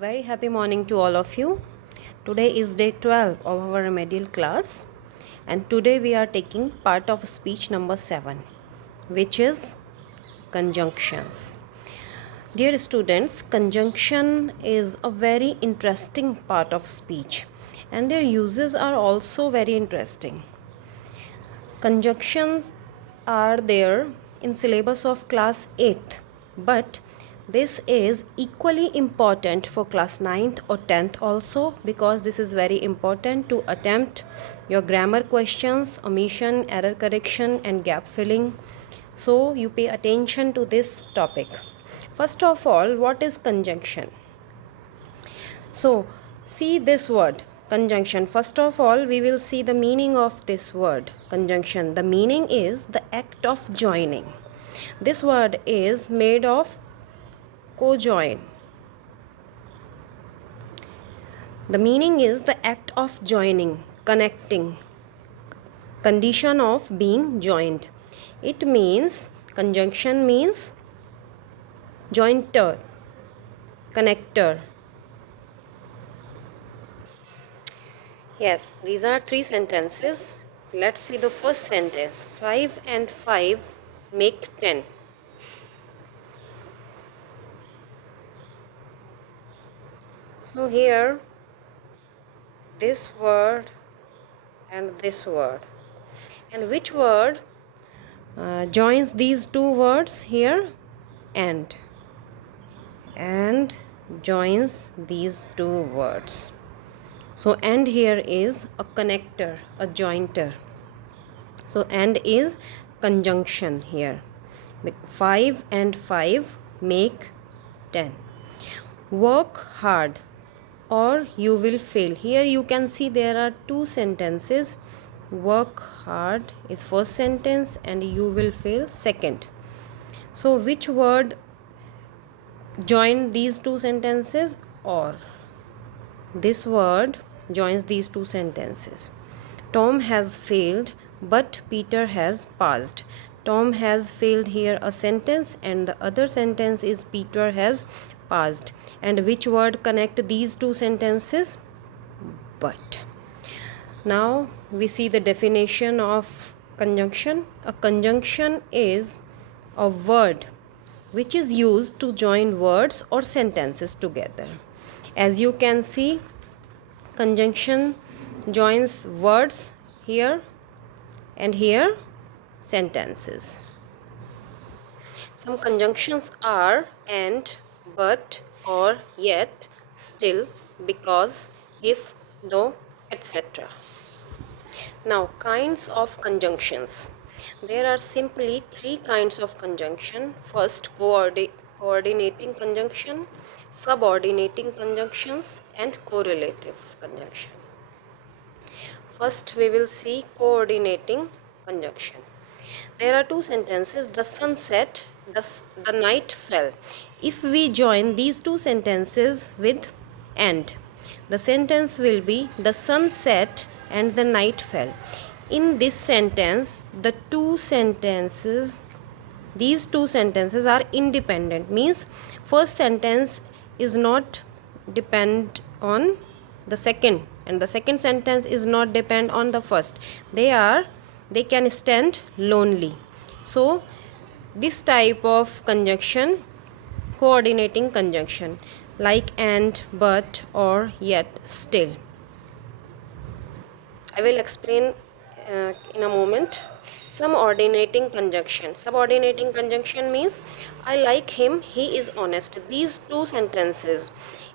Very happy morning to all of you. Today is day 12 of our remedial class, and today we are taking part of speech number 7, which is conjunctions. Dear students, conjunction is a very interesting part of speech, and their uses are also very interesting. Conjunctions are there in syllabus of class 8th, but this is equally important for class 9th or 10th also, because this is very important to attempt your grammar questions, omission, error correction and gap filling. So you pay attention to this topic. First of all, what is conjunction? So, see this word conjunction. First of all, we will see the meaning of this word conjunction. The meaning is the act of joining. This word is made of co-join. The meaning is the act of joining, connecting, condition of being joined. It means, conjunction means jointer, connector. Yes, these are three sentences. Let's see the first sentence. 5 and 5 make 10. So here, this word and this word. And which word joins these two words here? And joins these two words. So and here is a connector, a jointer. So and is conjunction here. 5 and 5 make 10. Work hard or you will fail. Here you can see there are two sentences. Work hard is first sentence and you will fail second. So which word join these two sentences? Or. This word joins these two sentences. Tom has failed but Peter has passed. Tom has failed here a sentence, and the other sentence is Peter has passed. And which word connect these two sentences? But. Now we see the definition of conjunction. A conjunction is a word which is used to join words or sentences together. As you can see, conjunction joins words here and here sentences. Some conjunctions are and, but, or, yet, still, because, if, though, etc. Now, kinds of conjunctions. There are simply three kinds of conjunction. First, coordinating conjunction, subordinating conjunctions, and correlative conjunction. First, we will see coordinating conjunction. There are two sentences, the sun set, the night fell. If we join these two sentences with and, the sentence will be the sun set and the night fell. In this sentence, these two sentences are independent, means first sentence is not depend on the second, and the second sentence is not depend on the first. They can stand lonely. So this type of conjunction, coordinating conjunction, like and, but, or, yet, still. I will explain in a moment. Subordinating conjunction. Subordinating conjunction means I like him, he is honest. These two sentences,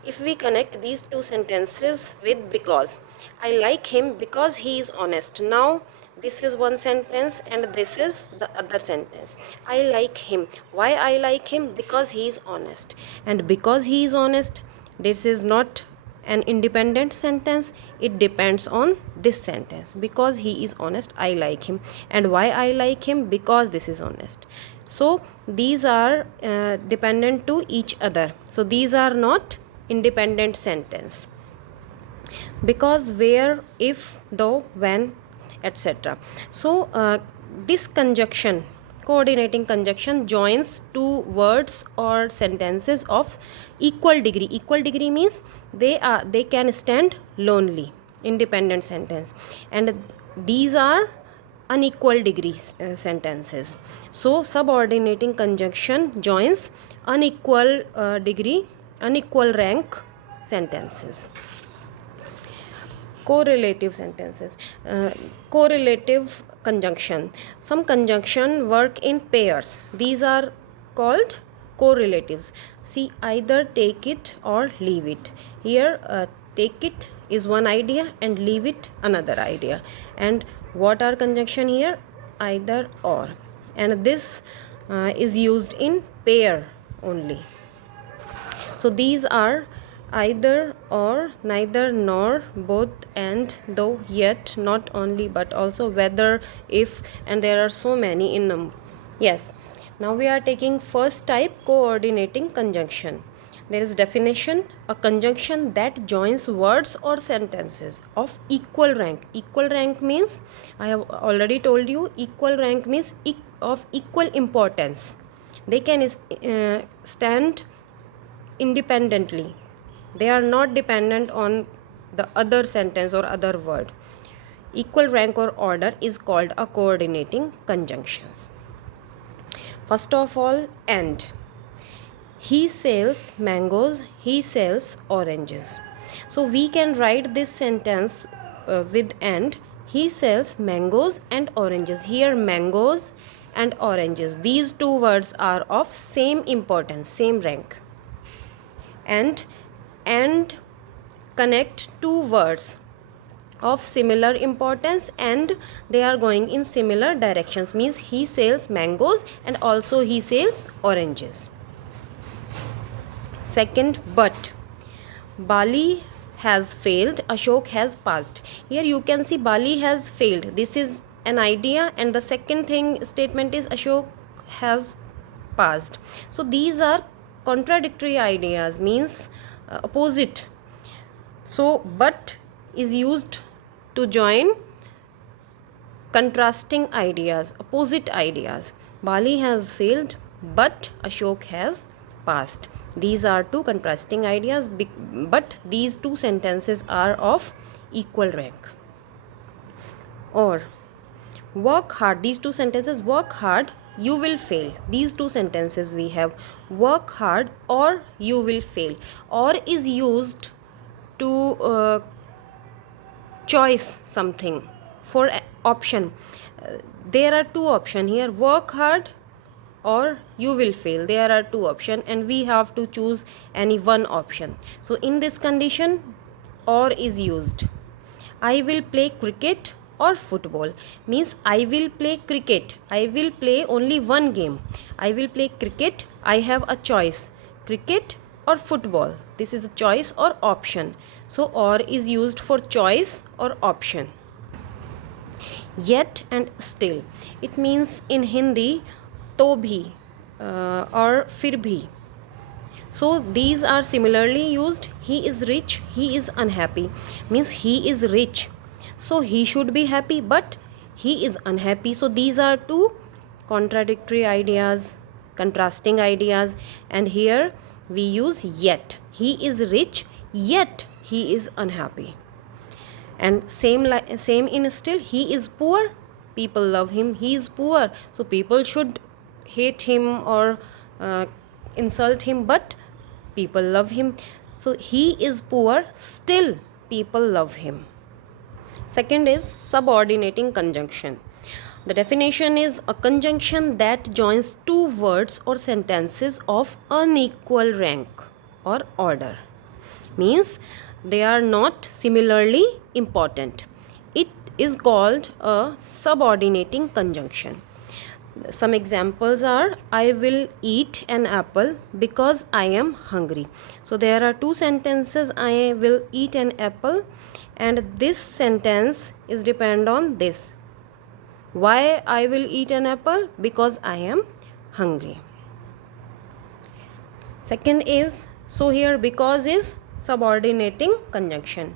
if we connect these two sentences with because, I like him because he is honest. Now this is one sentence and this is the other sentence. I like him. Why I like him? Because he is honest. And because he is honest, this is not an independent sentence, it depends on this sentence. Because he is honest, I like him. And why I like him? Because this is honest. So these are dependent to each other. So these are not independent sentence. Because, where, if, though, when, etc. So this conjunction, coordinating conjunction joins two words or sentences of equal degree. Equal degree means they can stand lonely, independent sentence, and these are unequal degree sentences. So subordinating conjunction joins unequal degree, unequal rank sentences. Correlative sentences. Correlative conjunction. Some conjunction work in pairs. These are called correlatives. See, either take it or leave it. Here take it is one idea and leave it another idea. And what are conjunction here? Either or. And this is used in pair only. So these are either or, neither nor, both, and, though, yet, not only, but also, whether, if, and there are so many in number. Yes, now we are taking first type, coordinating conjunction. There is definition: a conjunction that joins words or sentences of equal rank. Equal rank means, I have already told you, equal rank means of equal importance. They can stand independently. They are not dependent on the other sentence or other word. Equal rank or order is called a coordinating conjunction. First of all, and. He sells mangoes, he sells oranges. So we can write this sentence with and. He sells mangoes and oranges. Here mangoes and oranges, these two words are of same importance, same rank. And connect two words of similar importance and they are going in similar directions, means he sells mangoes and also he sells oranges. Second, but. Bali has failed, Ashok has passed. Here you can see Bali has failed. This is an idea, and the second thing statement is Ashok has passed. So these are contradictory ideas, means opposite. So but is used to join contrasting ideas, opposite ideas. Bali has failed, but Ashok has passed. These are two contrasting ideas, but these two sentences are of equal rank. Or work hard. These two sentences, work hard, you will fail. These two sentences we have, work hard or you will fail. Or is used to choice something for option. There are two options here, work hard or you will fail. There are two options and we have to choose any one option. So in this condition, or is used. I will play cricket or football, means I will play cricket. I will play only one game. I will play cricket. I have a choice, cricket or football. This is a choice or option. So or is used for choice or option. Yet and still. It means in Hindi तो भी or फिर भी. So these are similarly used. He is rich, he is unhappy, means he is rich, so he should be happy, but he is unhappy. So these are two contradictory ideas, contrasting ideas, and here we use yet. He is rich, yet he is unhappy. And same in still. He is poor, people love him. He is poor, so people should hate him or insult him, but people love him. So he is poor, still people love him. Second is subordinating conjunction. The definition is a conjunction that joins two words or sentences of unequal rank or order, means they are not similarly important. It is called a subordinating conjunction. Some examples are, I will eat an apple because I am hungry. So there are two sentences, I will eat an apple, and this sentence is depend on this. Why I will eat an apple? Because I am hungry. Second is, so here because is subordinating conjunction.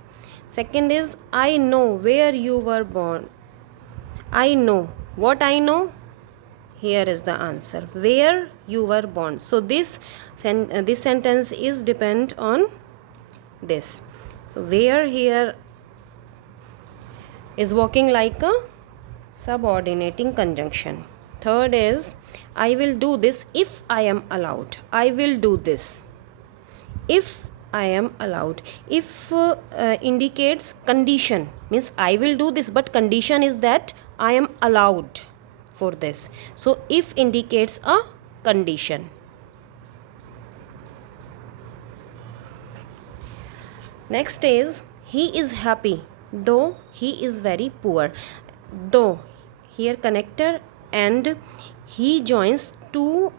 Second is, I know where you were born. I know. What I know? here is the answer, where you were born. So this sentence is depend on this. So where here is working like a subordinating conjunction. Third is, I will do this if I am allowed. I will do this if I am allowed. If indicates condition, means I will do this, but condition is that I am allowed for this. So if indicates a condition. Next is, he is happy though he is very poor. Though here connector, and he joins two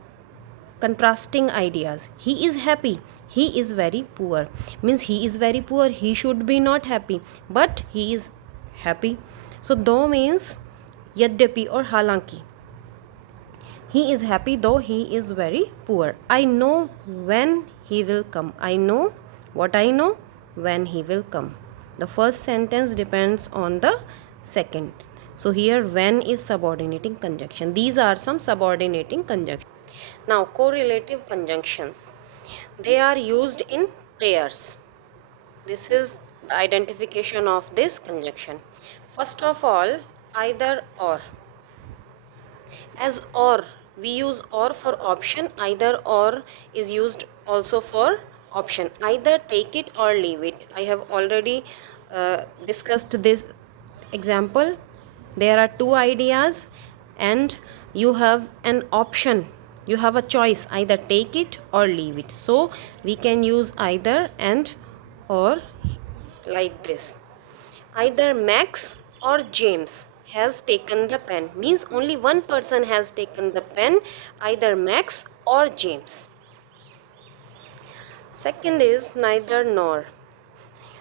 contrasting ideas. He is happy, he is very poor. Means he is very poor, he should be not happy, but he is happy. So though means yadyapi or halanki. He is happy though he is very poor. I know when he will come. I know what I know when he will come. The first sentence depends on the second. So here when is subordinating conjunction. These are some subordinating conjunctions. Now correlative conjunctions. They are used in pairs. This is the identification of this conjunction. First of all, either or. As or, we use or for option. Either or is used also for option. Either take it or leave it. I have already discussed this example. There are two ideas and you have an option. You have a choice, either take it or leave it. So we can use either and or like this. Either Max or James has taken the pen. Means only one person has taken the pen, either Max or James. Second is neither nor.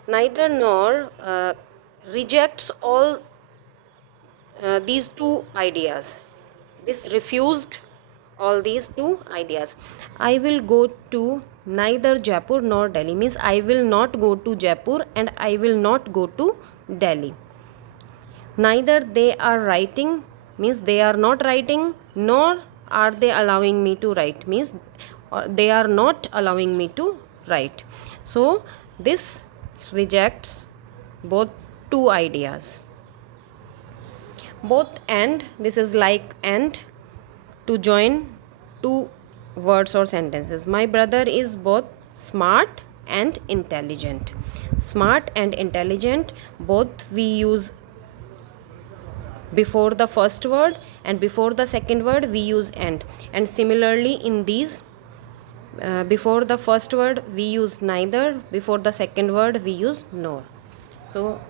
Neither nor rejects all these two ideas. This refused all these two ideas. I will go to neither Jaipur nor Delhi. Means I will not go to Jaipur and I will not go to Delhi. Neither they are writing, means they are not writing, nor are they allowing me to write, means they are not allowing me to write. So this rejects both two ideas. Both and, this is like and to join two words or sentences. My brother is both smart and intelligent. Smart and intelligent, both we use before the first word, and before the second word we use and similarly in these before the first word we use neither, before the second word we use nor. So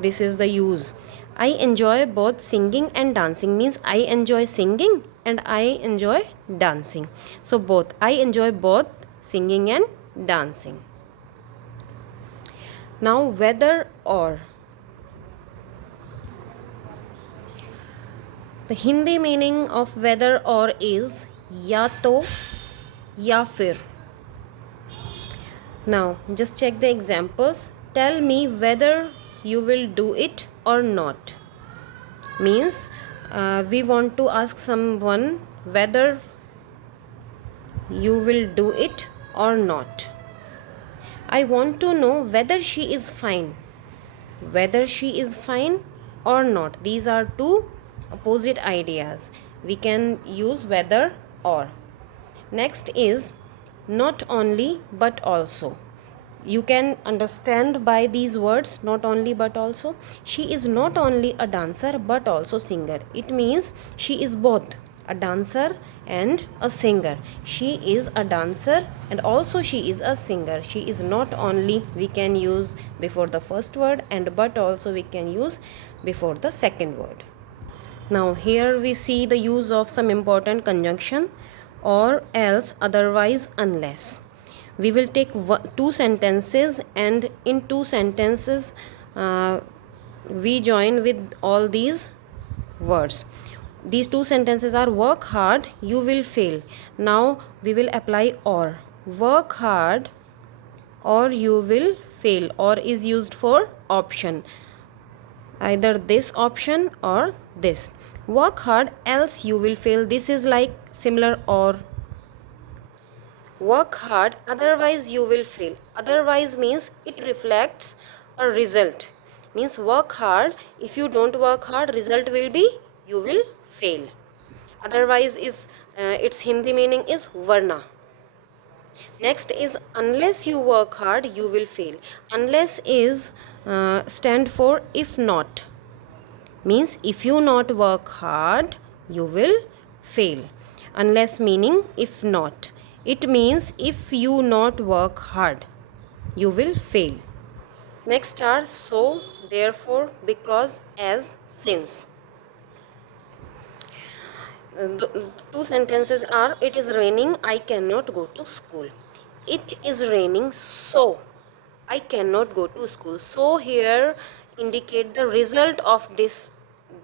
this is the use. I enjoy both singing and dancing, means I enjoy singing and I enjoy dancing. So both, I enjoy both singing and dancing. Now whether or. The Hindi meaning of whether or is ya to ya fir. Now just check the examples. Tell me whether you will do it or not. Means we want to ask someone whether you will do it or not. I want to know whether she is fine. Whether she is fine or not. These are two opposite ideas. We can use whether or. Next is not only but also. You can understand by these words not only but also. She is not only a dancer but also singer. It means she is both a dancer and a singer. She is a dancer and also she is a singer. She is not only, we can use before the first word, and but also we can use before the second word. Now here we see the use of some important conjunction: or, else, otherwise, unless. We will take two sentences, and in two sentences we join with all these words. These two sentences are work hard, you will fail. Now we will apply or. Work hard or you will fail. Or is used for option. either this option or this. Work hard else you will fail. This is like similar or. Work hard otherwise you will fail. Otherwise means it reflects a result. Means work hard. If you don't work hard, result will be you will fail. Otherwise is its Hindi meaning is varna. Next is unless you work hard you will fail. Unless is stand for if not. Means if you not work hard you will fail. Unless meaning if not. It means if you not work hard you will fail. Next are so, therefore, because, as, since. The two sentences are it is raining, I cannot go to school. It is raining, so I cannot go to school. So here indicate the result of this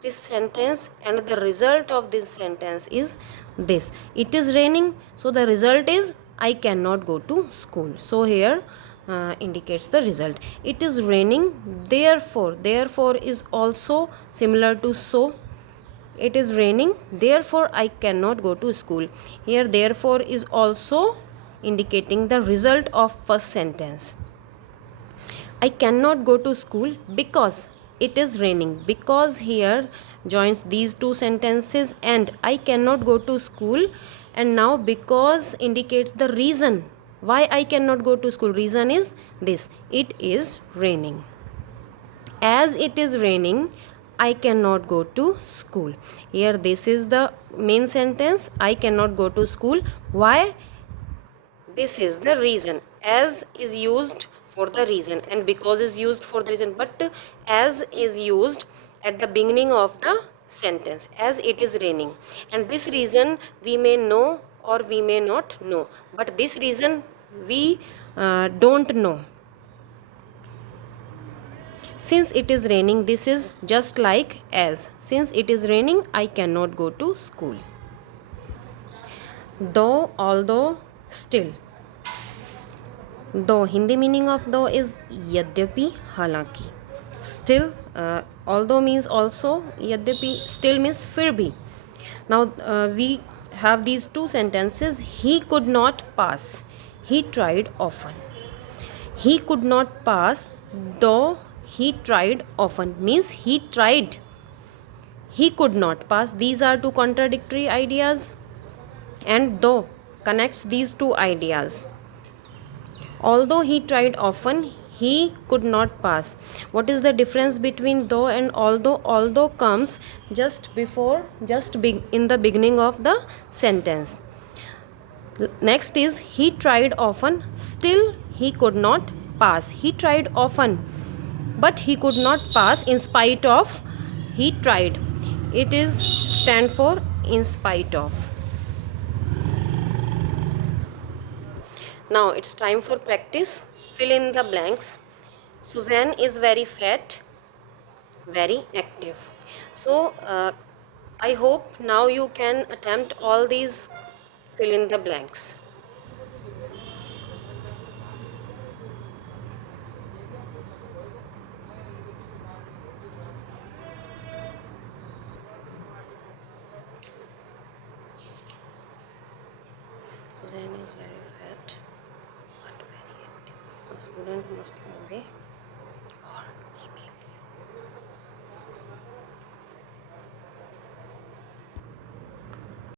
sentence, and the result of this sentence is this. It is raining, so the result is I cannot go to school. So here indicates the result. It is raining, therefore is also similar to so. It is raining, therefore I cannot go to school. Here therefore is also indicating the result of first sentence. I cannot go to school because it is raining. Because here joins these two sentences, and I cannot go to school, and now because indicates the reason why I cannot go to school. Reason is this, it is raining. As it is raining, I cannot go to school. Here this is the main sentence, I cannot go to school. Why? This is the reason. As is used for the reason, and because is used for the reason, but as is used at the beginning of the sentence, as it is raining. And this reason we may know or we may not know, but this reason we don't know. Since it is raining, this is just like as. Since it is raining, I cannot go to school. Though, although, still. Though, Hindi meaning of though is yadyapi, halanki. Still, although means also, yadyapi, still means fir bhi. Now, we have these two sentences. He could not pass. He tried often. He could not pass, though he tried often. Means he tried. He could not pass. These are two contradictory ideas, and though connects these two ideas. Although he tried often, he could not pass. What is the difference between though and although? Although comes just before, in the beginning of the sentence. Next is he tried often, still he could not pass. He tried often, but he could not pass in spite of he tried. It is stand for in spite of. Now it's time for practice. Fill in the blanks. Suzanne is very fat, very active. So I hope now you can attempt all these fill in the blanks. Suzanne is very fat but very active. A student must obey or